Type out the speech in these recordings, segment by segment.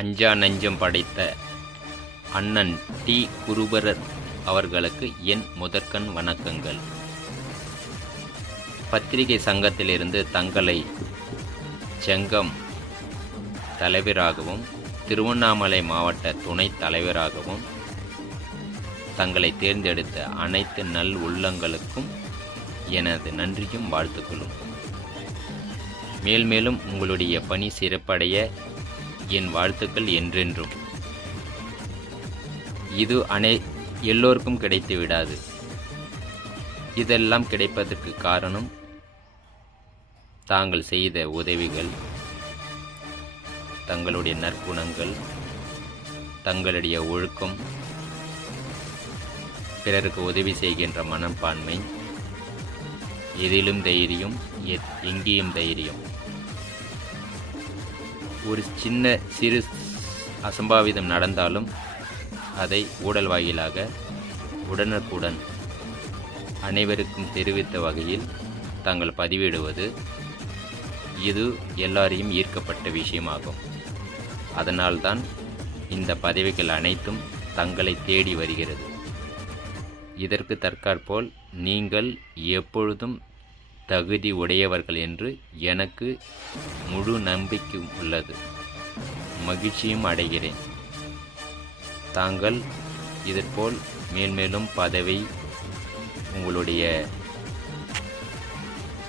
அஞ்சா நெஞ்சம் படைத்த அண்ணன் டி. குருபரர் அவர்களுக்கு என் முதற்கண் வணக்கங்கள். பத்திரிகை சங்கத்திலிருந்து தங்களை செங்கம் தலைவராகவும் திருவண்ணாமலை மாவட்ட துணைத் தலைவராகவும் தங்களை தேர்ந்தெடுத்த அனைத்து நல் உள்ளங்களுக்கும் எனது நன்றியும் வாழ்த்துக்களும். மேல்மேலும் உங்களுடைய பணி சிறப்படைய என் வாழ்த்துக்கள் என்றென்றும். இது எல்லோருக்கும் கிடைத்து விடாது. இதெல்லாம் கிடைப்பதற்கு காரணம் தாங்கள் செய்த உதவிகள், தங்களுடைய நற்குணங்கள், தங்களுடைய ஒழுக்கம், பிறருக்கு உதவி செய்கின்ற மனப்பான்மை, எதிலும் தைரியம், எங்கேயும் தைரியம். ஒரு சிறு அசம்பாவிதம் நடந்தாலும் அதை ஊடல் வாயிலாக உடனுக்குடன் அனைவருக்கும் தெரிவித்த வகையில் தாங்கள் பதிவிடுவது இது எல்லாரையும் ஈர்க்கப்பட்ட விஷயமாகும். அதனால்தான் இந்த பதவிகள் அனைத்தும் தங்களை தேடி வருகிறது. இதற்கு தற்காற்போல் நீங்கள் எப்பொழுதும் தகுதி உடையவர்கள் என்று எனக்கு முழு நம்பிக்கை உள்ளது. மகிழ்ச்சியும் அடைகிறேன். தாங்கள் இதற்போல் மேல்மேலும் பதவி, உங்களுடைய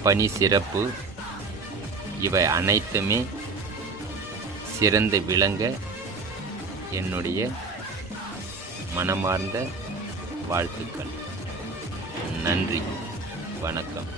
பணி சிறப்பு இவை அனைத்துமே சிறந்து விளங்க என்னுடைய மனமார்ந்த வாழ்த்துக்கள். நன்றி, வணக்கம்.